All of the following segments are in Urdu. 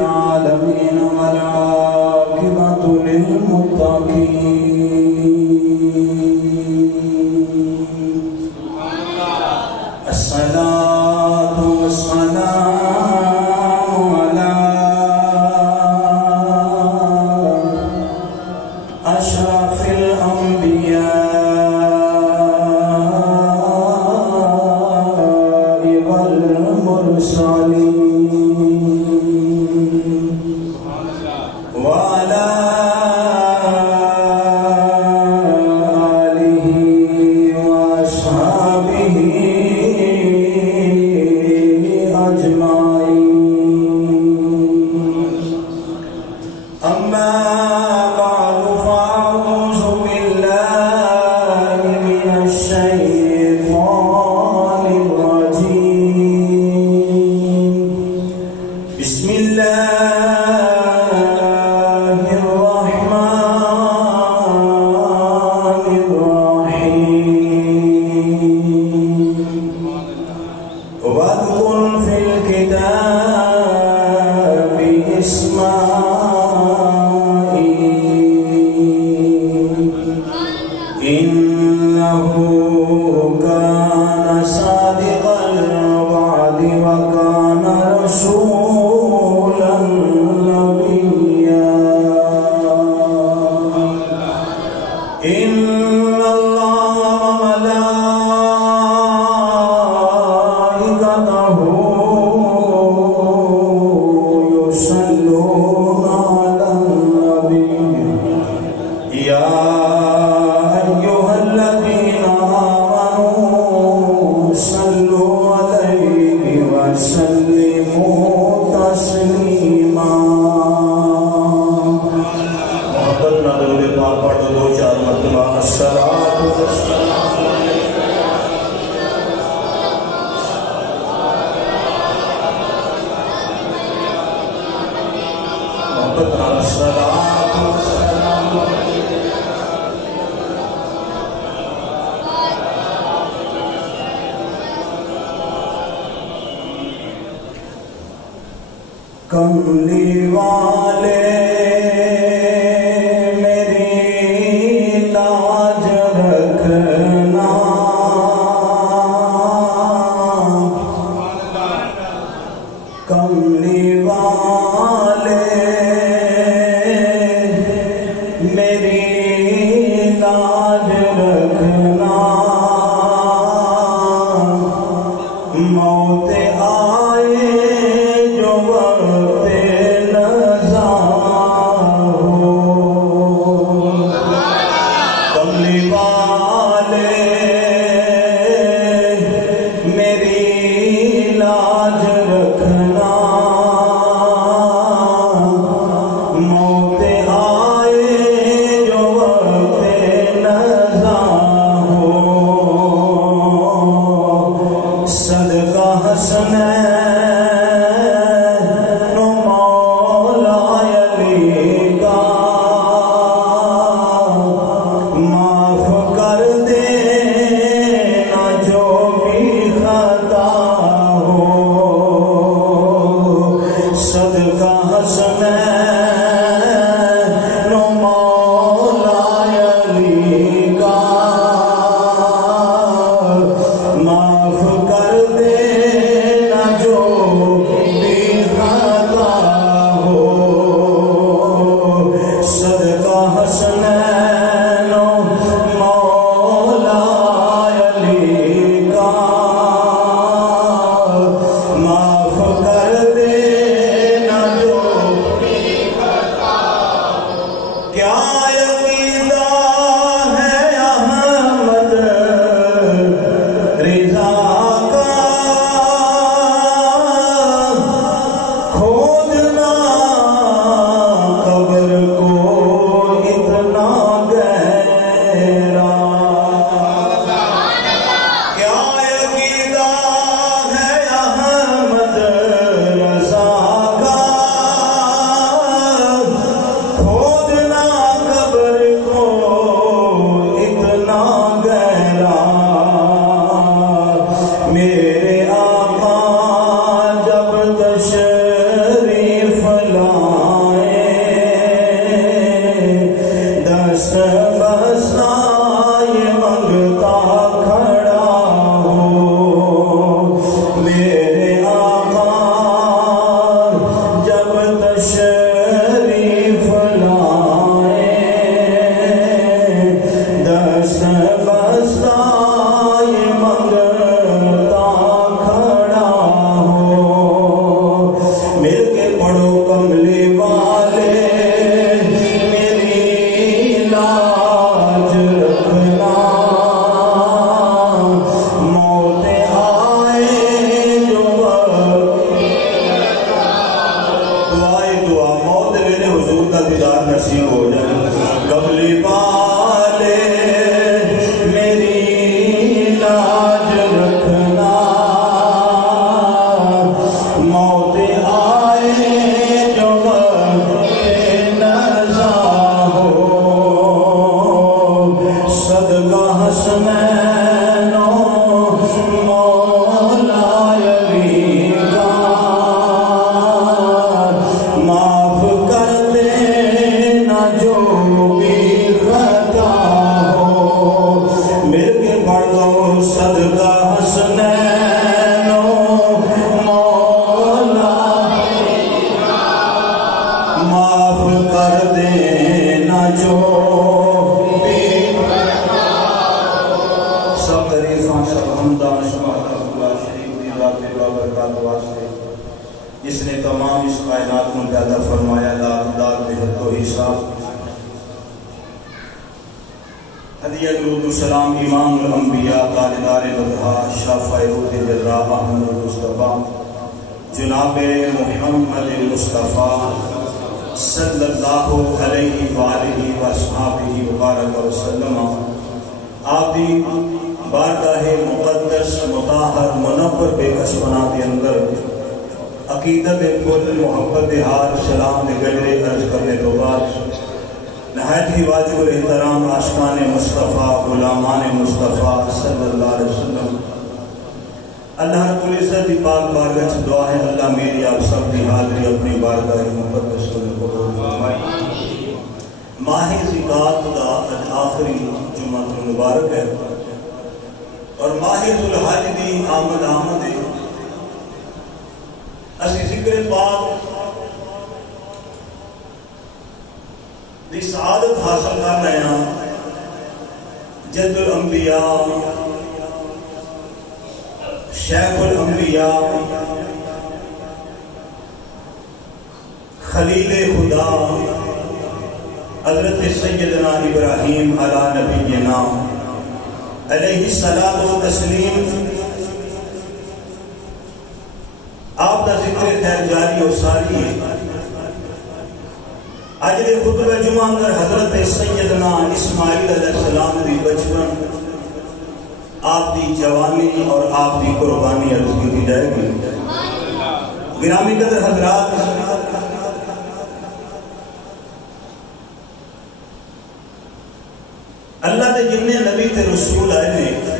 العالمين والعاقبة للمتقين. الصلاة والسلام على أشرف الأنبياء والمرسلين وعلى آله وأصحابه أجمعين. أما بعد فأعوذ بالله من الشيطان الرجيم. بسم الله الرحمن الرحيم. واذكر في الكتاب إسماعيل إنه كان صادق الوعد وكان رسولا نبيا. إن الله وملائكته يصلون على النبي يا أيها الذين آمنوا صلوا عليه وسلموا تسليما. محبت نہ درود پاک پڑھ دو چار مرتبہ. الصلاۃ والسلام علیکم. محبت نہ الصلاۃ والسلام کملی والے میری لاج رکھنا. کملی والے میری لاج رکھنا. موت آئے جو وقت نزا ہو. کملی والے میری لاج رکھنا. موت آئے جو وقت نزا ہو. صدقہ حسنین مولا علی کا معاف کر دینا جو بھی خطا ہو. صدقہ حسنین مولا علی کا معاف کر دینا جو بھی خطا ہو. صدقہ حسنین مولا علی کا معاف کر دینا جو بھی خطا پڑھو کملی والے میری لاج رکھنا موت آئے جو دعائے دعا موت میرے حضور کا دیدار نصیب ہو جائے کملی والے میری لاج رکھنا موت آئے جو نزا ہو صدقہ حسنین مولا علی کا معاف کر دینا جو بھی خطا ہو مل کے پڑھ دو صدقہ حسنین مولا معاف کر دینا جو بھی سب تعریفاں سب حمدان شما اللہ شریف دی ذات برکات واسطے جس نے تمام اس کائنات کو پیدا فرمایا لا خدا بے حد و حساب ہدیہ درود و سلام امام الانبیاء تاجدار بطحا شافع روح جراح احمد المصطفیٰ جناب محمد مصطفیٰ صلی اللہ علیہ وآلہ وصحابہ وبارک وسلم آپ دی بارگاہ مقدس مطہر منور بے کسبنا کے اندر عقیدت کل محبت حال سلام دے گجرے عرض کرنے تو بعد نہایت ہی واجب الاحترام عاشقان مصطفیٰ غلامان مصطفیٰ صلی اللہ علیہ وسلم اللہ رب العزت کی پاک بارگاہ سے دعا ہے اللہ میری آپ سب کی حاضری اپنی بارگاہ مقدس کو قبول فرمائے ماہ ذکات کا آخری جمعہ مبارک ہے اور ماہ ذوالحج دی آمد ہے اسی ذکر پاک دی سعادت حاصل کر رہے ہیں جد الانبیاء شیخ الانبیاء خلیل خدا حضرت سیدنا ابراہیم علی نبینا علیہ الصلوۃ والتسلیم آپ کا ذکر خیر جاری و ساری ہے آج دے خطبہ جمعہ اندر حضرت سیدنا اسماعیل علیہ السلام دی بچپن آپ دی جوانی اور آپ دی قربانی عرض کی دی جائے گی گرامی قدر حضرات اللہ دے جننے نبی تے رسول آئے نے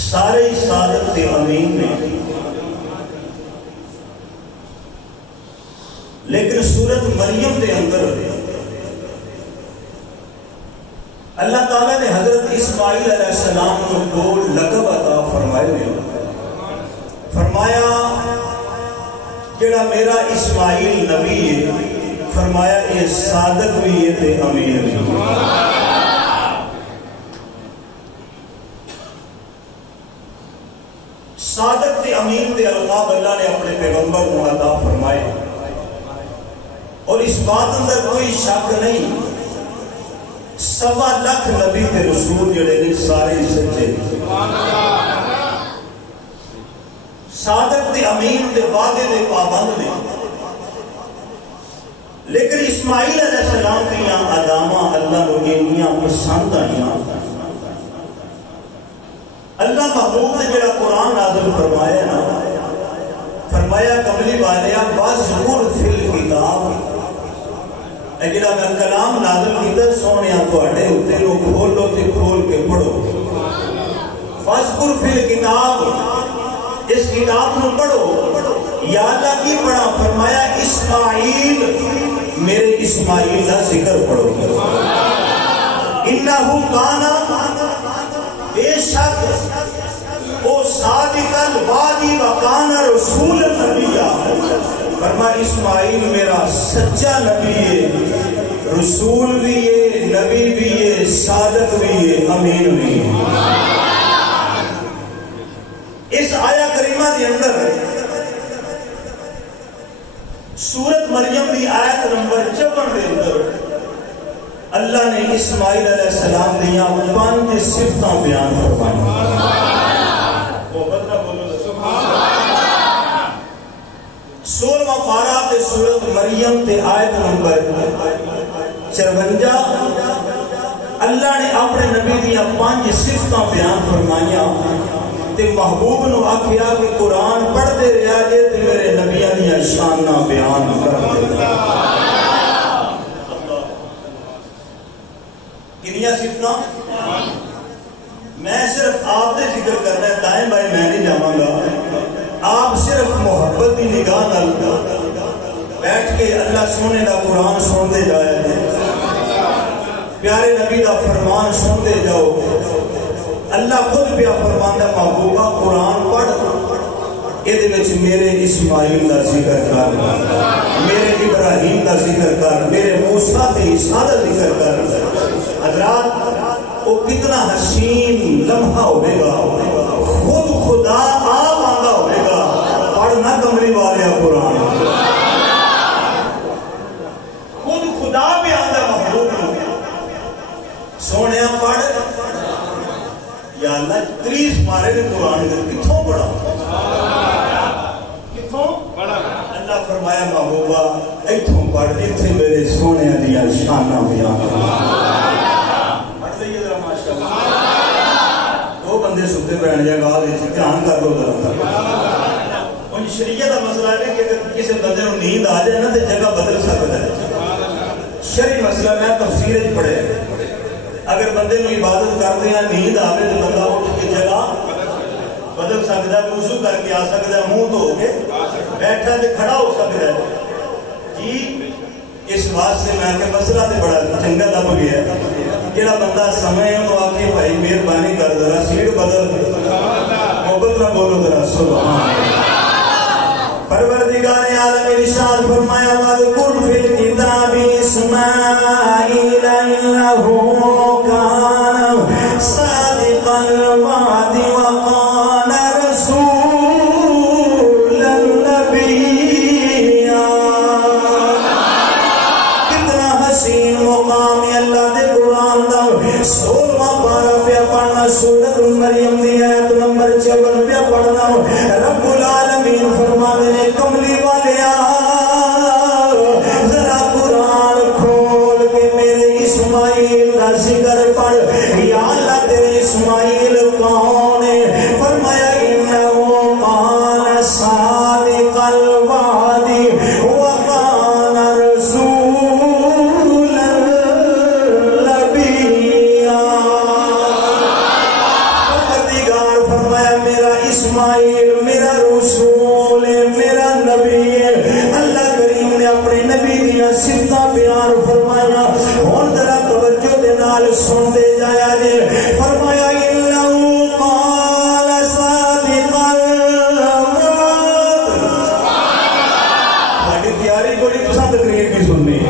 سارے صادق تے امین نے لیکن سورت مریم دے اندر اللہ تعالیٰ نے حضرت اسماعیل علیہ السلام کو لقب عطا فرمائے نے فرمایا جڑا میرا اسماعیل نبی ہے فرمایا یہ صادق بھی ہے تے امین بھی صادق تے امین تے القاب اللہ نے اپنے پیغمبر کو عطا فرمائے اور اس بات اندر کوئی شک نہیں 1.25 لاکھ نبی تے رسول جڑے نے سارے سچے صادق تے امین تے وعدے دے پابند نے لیکن اسماعیل علیہ السلام دیاں اداماں اللہ کو انیاں پسند آئیاں اللہ محبوب نے جڑا قرآن نازل فرمایا نا فرمایا کملی والیا وَاذْكُرْ فِي الْكِتَابِ اے جڑا میں کلام نازل کیتا سونیا تواڈے اوتے لو کھولو تے کھول کے پڑھو وَاذْكُرْ فِي الْكِتَابِ اس کتاب نو پڑھو یا اللہ کی پڑھا فرمایا اسماعیل میرے اسماعیل کا ذکر پڑھو انہو کانا بے شک او صادق الوعدی وکان رسول نبی فرمایا اسماعیل میرا سچا نبی ہے رسول بھی ہے نبی بھی ہے صادق بھی ہے امین بھی ہے اس آیا کریمہ کے اندر سورت مریم دی آیت نمبر 54 دے اندر اللہ نے اسماعیل علیہ السلام دیا 5 صفتاں بیان فرمائی. محبت نہ بولو سبحان اللہ. 16واں پارہ تے سورت مریم تے آیت نمبر 54 اللہ نے اپنے نبی دیا 5 صفتاں بیان فرمائیاں تے محبوب نو آکھیا کہ قرآن پڑھتے رہا جے تے میرے نبیاں دیا شاناں بیان کرتے. کنیاں صفتاں؟ میں صرف آپ دے ذکر کرنا ہے، دائیں بائیں میں نہیں جاواں گا. آپ صرف محبت کی نگاہ نال بیٹھ کے اللہ سونے دا قرآن سنتے جائے، پیارے نبی دا فرمان سنتے جاؤ. اللہ خود پیا فرماندا محبوبہ قرآن پڑھ، یہ میرے اسماعیل دا ذکر کر، میرے ابراہیم دا ذکر کر، میرے موسیٰ تے عیسیٰ دا ذکر کر. حضرات وہ کتنا حسین لمحہ ہوئے گا، خود خدا آپ آگا ہوئے گا. پڑھنا کمری والے قرآن، خود خدا بھی آگا محبوب سونے پڑھ. یا اللہ 30 مارے نے قرآن کتھوں پڑھا، کتھوں پڑھا. اللہ فرمایا محبوبہ ایتھوں پڑھ، ایتھے میرے سونے دیا شاناں بیان. پڑھ لئیے ذرا ماشاءاللہ. دو بندے سکتے بیٹھ جائے گا، دھیان کر لو ذرا. ان شریعت کا مسئلہ ہے کہ اگر کسی بندے کو نیند آ جائے نا تو جگہ بدل سکتا ہے. شرعی مسئلہ میں تفسیر پڑھے، اگر بندے نو عبادت کرتے ہیں نیند آئے تو بندہ اٹھ کے جگہ بدل سکتا ہے، وضو کر کے آ سکتا ہے، منہ دھو کے بیٹھا تے کھڑا ہو سکتا ہے. جی اس واسطے میں کہ مسئلہ تے بڑا چنگا لب گیا ہے. جہاں بندہ سمے تو آ کے بھائی مہربانی کر ذرا سیٹ بدل، محبت نہ بولو ذرا سبحان اللہ. پروردگار عالم ارشاد فرمایا وَاذْكُرْ فِي الْكِتَابِ إِسْمَاعِيلَ إِنَّهُ كَانَ صَادِقَ الْوَعْدِ وَكَانَ رَسُولًا نَبِيًّا. کتنا حسین مقام ہے اللہ دے قرآن دا. 16واں پارہ پہ پڑھنا سورۃ مریم دی آیت نمبر 54 پہ پڑھنا. رب العالمین فرماتے ہیں کملی والیا ذرا قرآن کھول کے میرے اسماعیل کا ذکر پڑھ. یا اللہ تیرے اسماعیل کون ہے؟ فرمایا انہو کان صادق الوعد وکان رسولا نبیا. پروردگار فرمایا میرا اسماعیل میرا رسول ہے، میرا نبی ہے. اللہ کریم نے اپنے نبی دیا صفتاں بیان فرمایا. ہن ذرا توجہ دے نال سنتے جایا جے. فرمایا انہو قال صادق الوعد. ساڈی تیاری کوئی تساں تقریر کی سننی.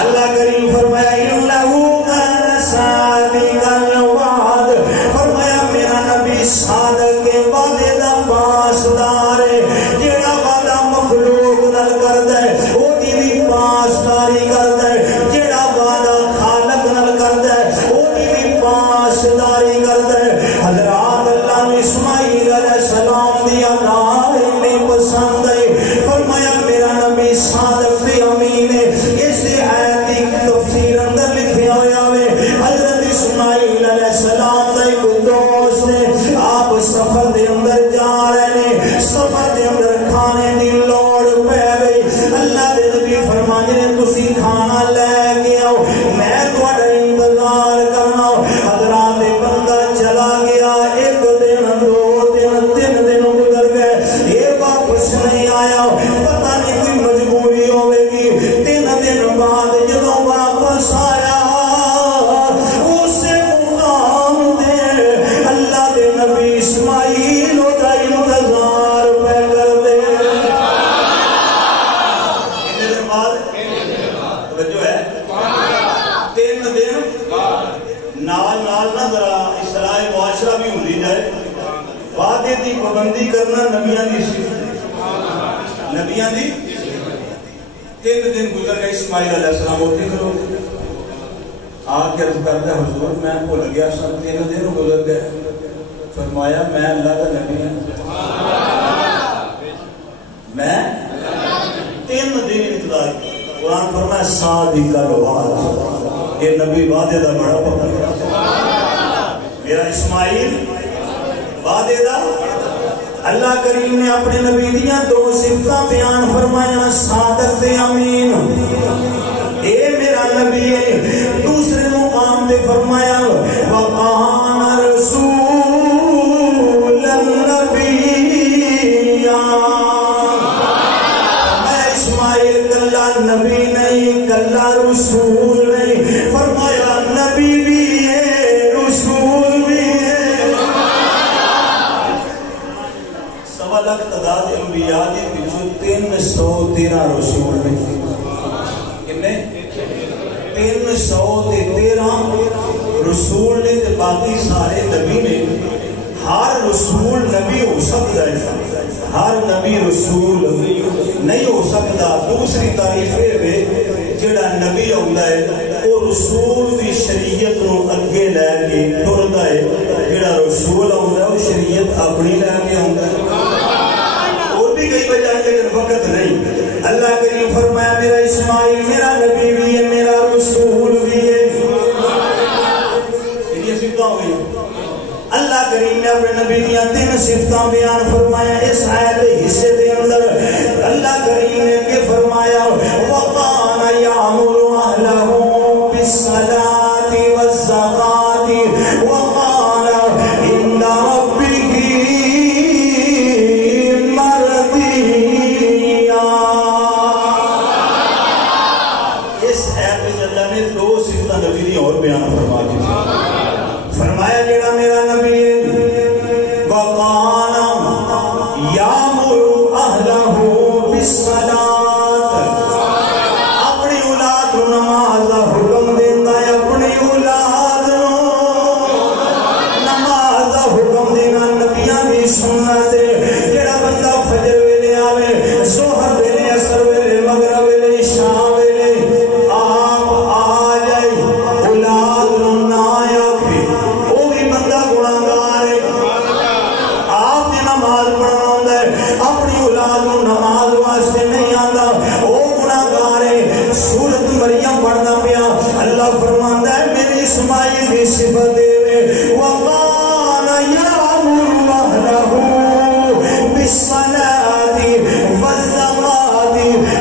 اللہ کریم فرمایا انہو قال صادق الوعد. فرمایا میرا نبی صادق کے وعدے دا پاسدار ہے. جیڑا وعدہ مخلوق نال کردا ہے او دی بھی پاسداری کردا ہے، جیڑا وعدہ خالق نال کردا ہے او دی بھی پاسداری کردا ہے. حضرات اللہ نے اسماعیل علیہ السلام دی ادا نہیں پسند ہے. فرمایا میرا نبی صادق تے امین ہے. اس آیت کی تفسیر اندر لکھیا ہویا ہے حضرت اسماعیل علیہ السلام دا ایک دوست نے آپ سفر دے اندر جا رہے ہیں، سفر دے اندر کھانے دی لوڑ پہ گئی. اللہ دے نبی فرماتے ہیں تسی کھانا لے کے آؤ، میں تہاڈا انتظار کرنا. حضرات بندہ چلا گیا. ایک دن، 2 دن، 3 دن گزر گئے، یہ واپس نہیں آیا. پتہ نہیں کوئی مجبوری ہوئے گی. 3 دن بعد جدوں واپس آیا اسے مقام دے اللہ دے نبی اسماعیل دا انتظار پہ کر دے. کتنے دن بعد؟ توجہ ہے 3 دن نال نال نہ ذرا اصلاح معاشرہ بھی ہوندی جائے. وعدے دی پابندی کرنا نبیاں دی صفت، نبیاں دی 3 دن گزر گئے، اسماعیل علیہ السلام اٹھے کرو آ کے عرض کرتا ہے حضور میں بھول گیا سب 3 دن گزر گئے. فرمایا میں اللہ کا نبی ہوں، میں 3 دن انتظار کیا. قرآن فرمایا صادق الوعد، یہ نبی وعدے دا بڑا پکا میرا اسماعیل وعدے دا. اللہ کریم نے اپنے نبی دیاں 2 صفتاں بیان فرمایا، صادق تے امین. اے میرا نبی ہے. دوسرے مقام پہ فرمایا وقان رسول النبی. میں اسماعیل کلا نبی نہیں، کلا رسول نہیں. فرمایا نبی بھی ہے رسول بھی ہے. 1.25 لاکھ تعداد انبیاء کے وچوں 313 رسول نے. کتنے؟ 313 رسول نے تے باقی سارے نبی نے. ہر رسول نبی ہو سکتا ہے، ہر نبی رسول نہیں ہو سکتا. دوسری تعریف ہے جڑا نبی ہوتا ہے وہ رسول کی شریعت نو اگے لے کے ٹرتا ہے، جڑا رسول ہوتا ہے وہ شریعت اپنی لے کے آتا ہے. اور بھی کئی وجہ ہے لیکن وقت نہیں. اللہ کریم فرمایا میرا اسماعیل میرا نبی بھی ہے، میرا رسول بھی ہے. یہ صفتیں ہوئی. اللہ کریم نے اپنے نبی دیا 3 صفتیں بیان فرمایا. اس آیت حصے دے اندر اللہ کریم نے کہ فرمایا وَقَانَ يَعْمُرُ أَهْلَهُ بِالصَّلَاةِ وَالزَّكَاةِ وَقَالَ عِنْدَ رَبِّهِ مَرْضِيًّا. اس آیت میں اللہ نے 2 صفتیں نبی دی اور بیان فرما دی. فرمایا جڑا میرا نبی ہے وَقَانَ يَعْمُرُ أَهْلَهُ بِالصَّلَاةِ، اپنی اولاد کو نماز کا حکم دینا ہے. اپنی اولاد کو نماز کا حکم دینا نبیاں دی سنت ہے. جڑا بندہ فجر ویلے آوے، ظہر ویلے، عصر ویلے، مغرب ویلے، عشاء ویلے آپ آ جائے اولاد نو نہ آکھے وہ بھی بندہ گناہگار ہے. آپ نے نماز پڑھنا ہوندا ہے، اپنی اولاد کو نماز واسطے نہیں آتا وہ گناہگار ہے. سورۃ مریم پڑھنا پیا اللہ فرماندا ہے میری اسماعیل کی صفت دے وَقَانَ يَعْمُرُ أَهْلَهُ بِالصَّلَاةِ وَالزَّكَاةِ.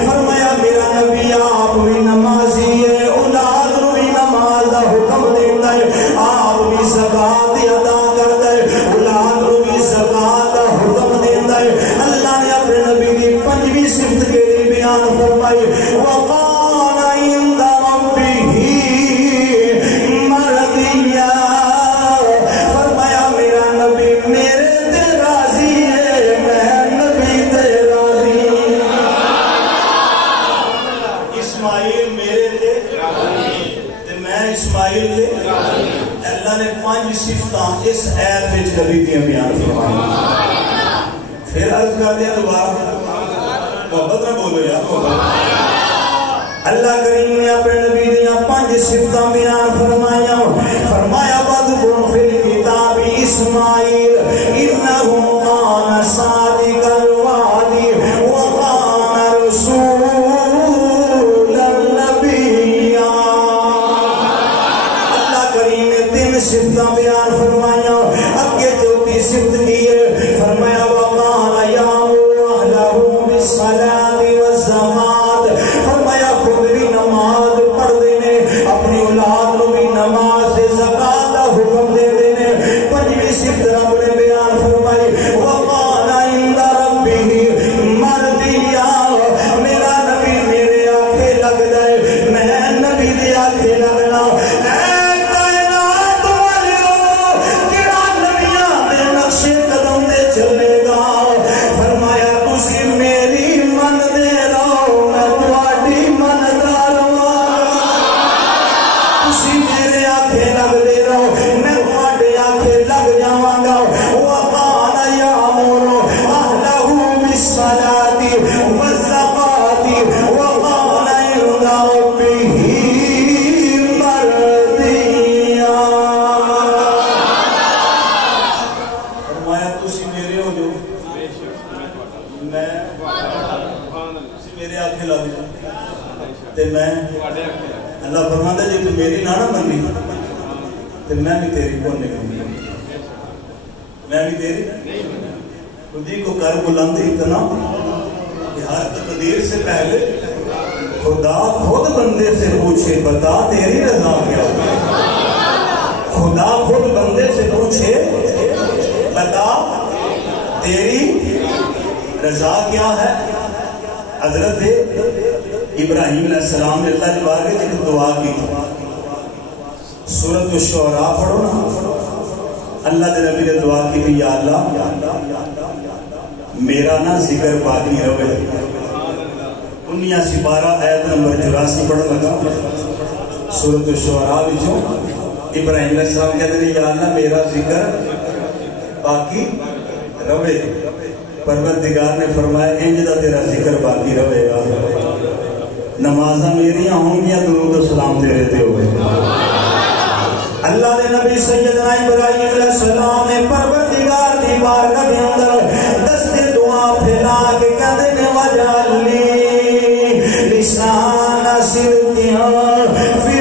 فرمایا میرا نبی آپ بھی نمازی ہے، اولاد کو بھی نماز کا حکم دیتا ہے، آپ بھی زکات ادا کرتا ہے، اولاد کو بھی زکات کا حکم دیتا ہے. اللہ نے اپنے نبی کی 5ویں صفت کے لیے بیان فرمائی وَقَالَ عِنْدَ رَبِّهِ مَرْضِيًّا. فرمایا میرا نبی میرے تے راضی ہے، میں نبی تے راضی. اسماعیل میرے تے تے میں اسماعیل تے. اللہ نے 5 صفتاں اس آیت وچ نبی دی بیان فرمائی. پھر عرض کر دیا دوبارہ محبت نہ بولو یار. اللہ کریم نے اپنے نبی دیا 5 صفتاں بیان فرمایا. فرمایا وَاذْكُرْ فِي الْكِتَابِ إِسْمَاعِيلَ إِنَّهُ كَانَ صَادِقَ الْوَعْدِ وَكَانَ رَسُولًا نَبِيًّا. اللہ کریم نے 3 صفتاں بیان فرمایا. اگے 4تھی صفت کی ہے فرمایا وَقَانَ يَعْمُرُ أَهْلَهُ بِالصَّلَاةِ وَالزَّكَاةِ. فرمایا خود بھی نماز پڑھ دینے، اپنی اولاد کو بھی نماز سے زکات کا حکم دے دینے. 5ویں صفت رب نے بیان فرمائی وَقَالَ عِنْدَ رَبِّهِ مَرْضِيًّا. میرا نبی میرے آنکھیں لگ جائے، میں نبی دی آنکھیں لگنا. چلے گا فرمایا تسی میری من دے رہو میں تواڈی من دا رہواں. تسی میرے آنکھیں لگ دے رہو میں تواڈے آنکھیں لگ جاواں گا. وَقَالَ يَعْمُرُ أَهْلَهُ بِالصَّلَاةِ وَالزَّكَاةِ وَقَالَ میرے آنکھیں لگ تے میں اللہ فرماتا جی تو میری نہ منی تے میں بھی تیری کون نہیں منی میں بھی تیری خودی کو کر بلند اتنا کہ ہر تقدیر سے پہلے خدا خود بندے سے پوچھے بتا تیری رضا کیا خدا خود بندے سے پوچھے بتا تیری رضا کیا ہے. حضرت ابراہیم علیہ السلام نے اللہ کی بارگاہ میں ایک دعا کی سورۃ الشعراء پڑھو نا. اللہ کے نبی نے دعا کی یا اللہ میرا نا ذکر باقی رہے. 19 آیت نمبر 84 پڑھ لگا سورۃ الشعراء وچوں ابراہیم علیہ السلام کہتے ہیں یا اللہ میرا ذکر باقی رہے. پروردگار نے فرمایا انج دا تیرا ذکر باقی رہے گا نمازاں میریاں ہوں گیاں درود و سلام تیرے تے ہوئے. اللہ دے نبی سیدنا ابراہیم علیہ السلام نے پروردگار دی بارگاہ دے اندر دست دعا پھیلا کے کہندے نے وجعلنی لسان صدق فی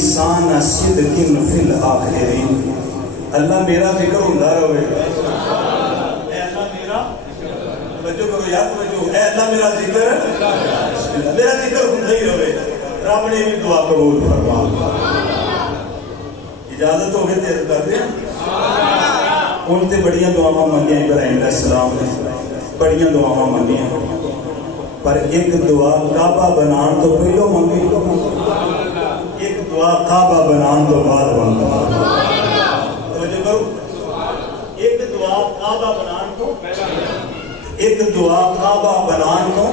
لسان صدق فی الآخرین. اللہ میرا ذکر ہوتا رہے. اے اللہ میرا توجہ کرو یاد توجہ اے اللہ میرا ذکر ہوتا ہی رہے. رب نے بھی دعا قبول فرما. اجازت ہو گئی تیرے کر دیں ان سے بڑیاں دعاواں منگیاں ابراہیم علیہ السلام نے بڑیاں دعاواں منگیاں پر ایک دعا کعبہ بنان تو پہلو منگی دعا کعبہ بنان تو بعد بنتا. توجہ کرو ایک دعا کعبہ بنان تو ایک دعا کعبہ بنان تو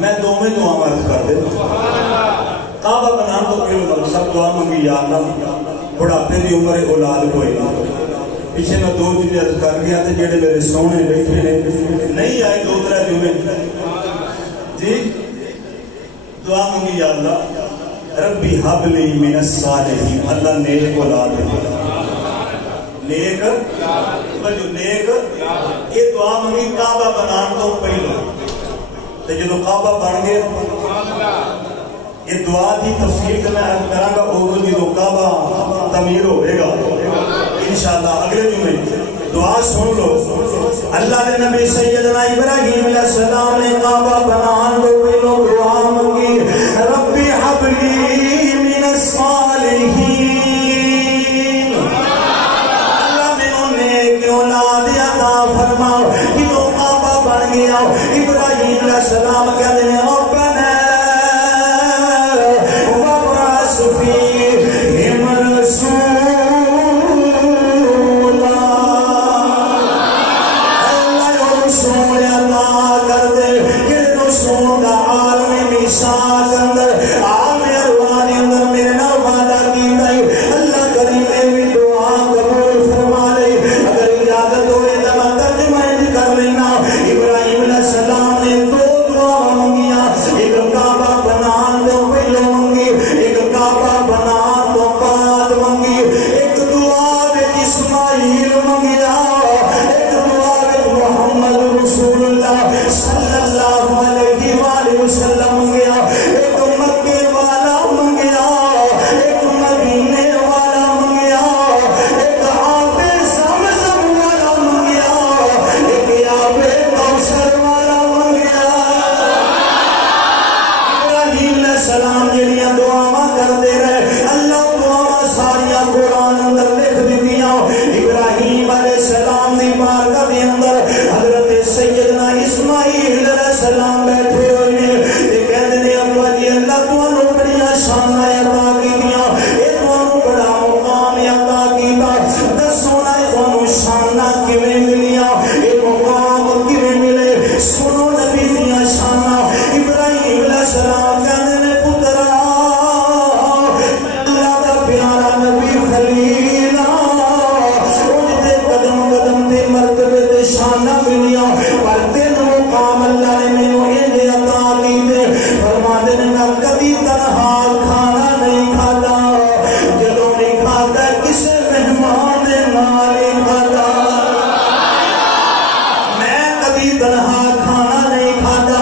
میں دونوں دعا مرد کر دے. کعبہ بنان تو پہلو مقصد دعا منگی یا اللہ بڑھاپے دی عمر اولاد کوئی نہ. پیچھے میں 2 جمعے عرض کر گیا تھے جڑے میرے سونے بیٹھے نے نہیں آئے 2-3 جمعے جی دعا منگی یا اللہ ربی حب لی من الصالحین. اللہ نیک اولاد دے نیک جو نیک یہ دعا منگی کعبہ بنان تو پہلو تے جدوں کعبہ بن گیا یہ دعا دی تفصیل تے میں کراں گا اودوں جدوں کعبہ تعمیر ہوے گا انشاءاللہ اگلے جمعے. دعا سن لو. اللہ کے نبی سیدنا ابراہیم علیہ السلام نے کعبہ بنان تو پہلو دعا منگی ربی حب لی من الصالحین. اللہ مینوں نیک اولاد عطا فرما. جدوں کعبہ بن گیا ابراہیم علیہ السلام کہتے ہیں ربنا وابعث فیہم رسولا شان ہے اے تانوں بڑا مقام عطا کیتا دسو نا تانوں شاناں کیویں ملیاں اے مقام کیویں ملے سنو نبی دیاں شاناں ابراہیم علیہ السلام کہندے نے پترا اللہ دا پیارا نبی خلیل اونتے قدم قدم تے مرتبے تے شاناں ملیاں پر تین مقام اللہ نے مینوں انج عطا کیتے فرماندے نے میں کبھی تنہا کھانا نہیں کھاتا جدوں نہیں کھاتا کسے مہمان دے نال نہیں کھاتا میں کبھی تنہا کھانا نہیں کھاتا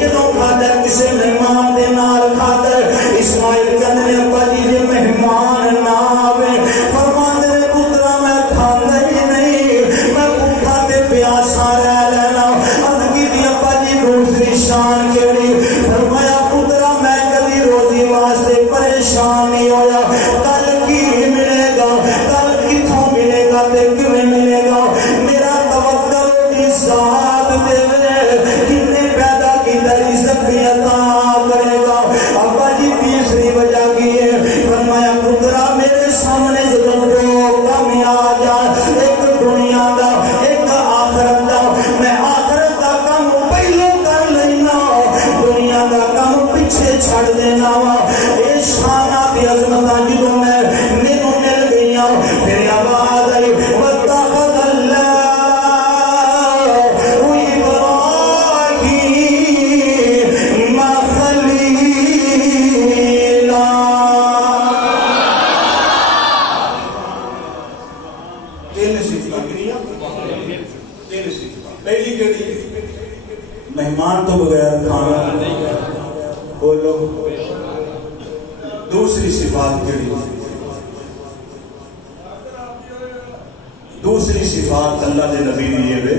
جدوں کھاتا کسے مہمان دے نال کھاتا اسماعیل کہندے نے ابا جی جے مہمان نہ آوے فرماندے نے پترا میں کھاندا ہی نہیں میں بھوکا تے پیاسا رہ لینا ادگی دی ابا جی دوسری شان کیڑی فرمایا پترا میں کبھی روزی واسطے پریشان نہیں ہویا کل کی ملے گا کل کتھوں ملے گا تے کیویں ملے گا میرا توکل دی ذات تے کنے پیدا کیتا رزق بھی عطا کرے گا ابا جی تیسری وجہ کی ہے فرمایا پترا میرے سامنے جدوں دو کام آ جان ایک دنیا دا ایک آخرت دا میں آخرت دا کام پہلو کر لینا دنیا دا کام پیچھے چھڑ دینا اے شاناں دی عظمتاں جدوں مینوں مل گئیاں پھر آواز آئی واتخذ اللہ مہمان تو بغیر کھانا بولو دوسری صفات کیڑی دوسری صفات اللہ دے نبی دیے وے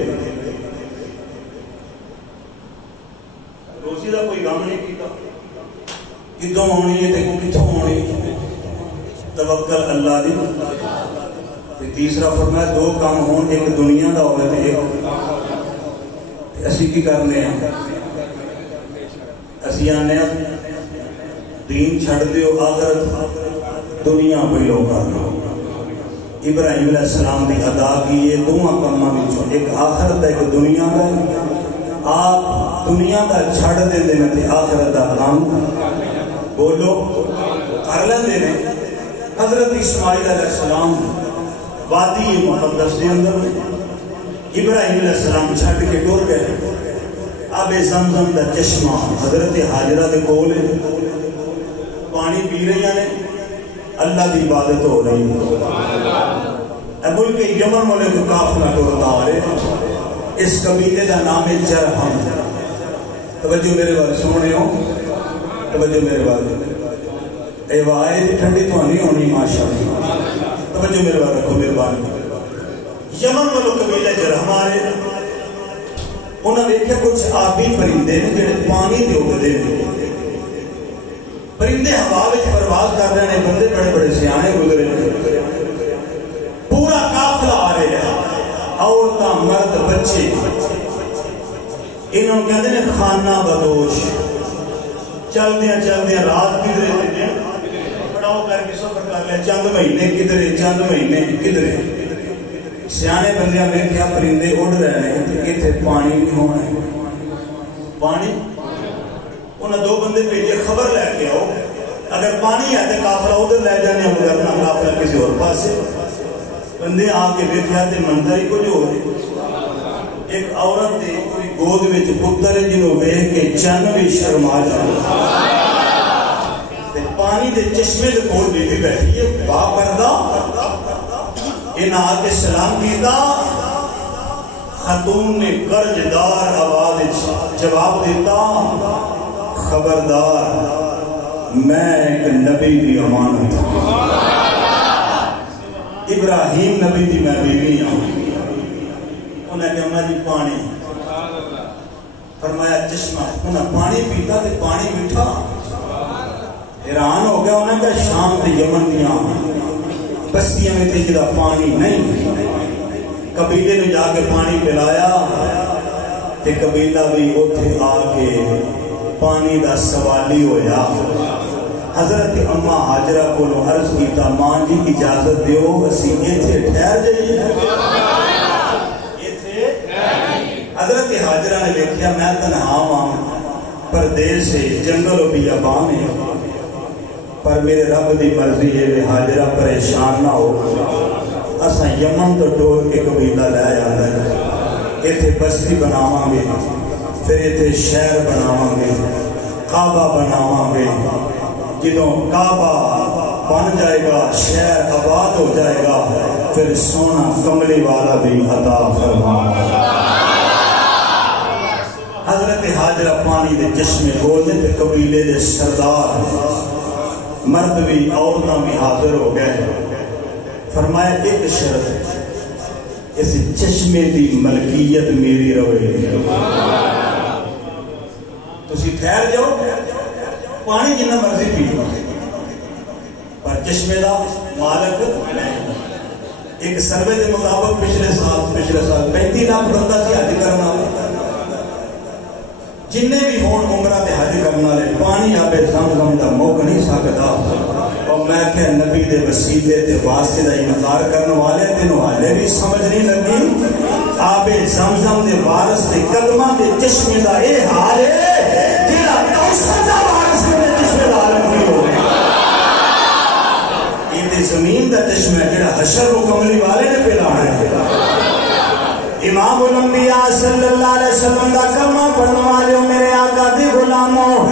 روزی دا کوئی غم نہیں کیتا کدوں ہونی ہے تے کتھوں ہونی توکل اللہ دی تے تیسرا فرمایا دو کام ہون ایک دنیا دا ہوئے تے ایک اسی کی کرنے ہیں اسی آنے دین چھڑ دیو آخرت دنیا پہلو کرنا ابراہیم علیہ السلام دی ادا کی یہ دو کاماں وچوں ایک آخرت ایک دنیا دا آپ دنیا دا چھڑ دے دینا تے آخرت دا کام بولو کر لیندے نے حضرت اسماعیل علیہ السلام وادی مقدس دے اندر ابراہیم علیہ السلام چھٹ کے ٹر گئے آب زمزم دا چشمہ حضرت حاجرہ دے کول پانی پی رہی ہیں اللہ دی عبادت ہو رہی ہے ملک یمن ملک قافلہ ٹرتا آ رہے اس قبیلے دا نام ہے جرہم توجہ میرے بات سننے ہو توجہ میرے بات اے وائے دی ٹھنڈی تو نہیں ہونی ماشاءاللہ توجہ میرے بات رکھو مہربانی یمن والوں قبیلے جرہم آ رہے انہوں نے دیکھا کچھ آبی پرندے نے جڑے پانی دے اڑتے ہیں پرندے ہوا وچ پرواز کر رہے ہیں بندے بڑے بڑے سیانے گزرے پورا قافلہ آ رہے ہیں عورتاں مرد بچے انہوں کہتے ہیں خانہ بدوش چلدیاں رات کدھرے بڑاؤ کر کے سفر کر لیا چند مہینے کدھرے سیانے بندیاں میں کیا پرندے اڑ رہے ہیں کہ تھے پانی بھی ہونا ہے پانی انہاں دو بندے بھیجے خبر لے کے آؤ اگر پانی ہے تو کافرہ ادھر لے جانے ہوں گے اپنا کافرہ کسی اور پاس سے بندے آ کے دیکھا تے منظر ہی کچھ ہو ایک عورت دے کوئی گود وچ پتر جنوں ویکھ کے چن بھی شرما جاتا تے پانی دے چشمے دے کول بی بی بیٹھی ہے با پردہ ان آتے سلام کیتا خاتون نے گرجدار آواز جواب دیتا خبردار میں ایک نبی کی امانت ابراہیم نبی دی میں بیوی ہوں انہیں کہا میں جی پانی فرمایا چشمہ انہیں پانی پیتا تے پانی میٹھا حیران ہو گیا انہیں کہا شام تے یمن دیاں بستیاں میں تے جدا پانی نہیں قبیلے نے جا کے پانی پلایا تے قبیلہ بھی اتھے آ کے پانی دا سوالی ہویا حضرت اما حاجرہ کو عرض کیتا ماں جی اجازت دیو اسی ایتھے ٹھہر جائیے. حضرت حاجرہ نے دیکھیا میں تنہا ہاں پردیس سے جنگل و بیابان ہے پر میرے رب دی مرضی ہے حاجرہ پریشان نہ ہو اساں یمن تو ٹور کے قبیلہ لے آندا ہے ایتھے بستی بناواں گے پھر ایتھے شہر بناواں گے کعبہ بناواں گے جدوں کعبہ بن جائے گا شہر آباد ہو جائے گا پھر سونا کملی والا بھی عطا فرمائے. حضرت حاجرہ پانی دے چشمے بولنے تے قبیلے دے سردار مرد بھی عورتاں بھی حاضر ہو گئے. فرمایا ایک شرط اس چشمے دی ملکیت میری رہے تسی ٹھہر جاؤ پانی جنہ مرضی پیو پر چشمے دا مالک نہیں. ایک سروے دے مطابق پچھلے سال 35 لاکھ بندہ سی حج کرنا جننے بھی ہون عمرہ تے حج کرنا لے پانی آبے زمزم دا موقع نہیں سکتا. اور میں کہ نبی دے وسیلے تے واسطے دا انتظار کرنے والے دنوں والے بھی سمجھ نہیں لگی آبے زمزم دے وارث دے قدمہ دے چشمے دا اے حال ہے جیڑا کوثر دا وارث دے چشمے دا عالم نہیں ہو. یہ تے زمین دا چشمہ جیڑا حشر و کملی والے نے پلانا ہے. امام الانبیاء صلی اللہ علیہ وسلم دا کلمہ پڑھنے والے میرے آقا دی غلاموں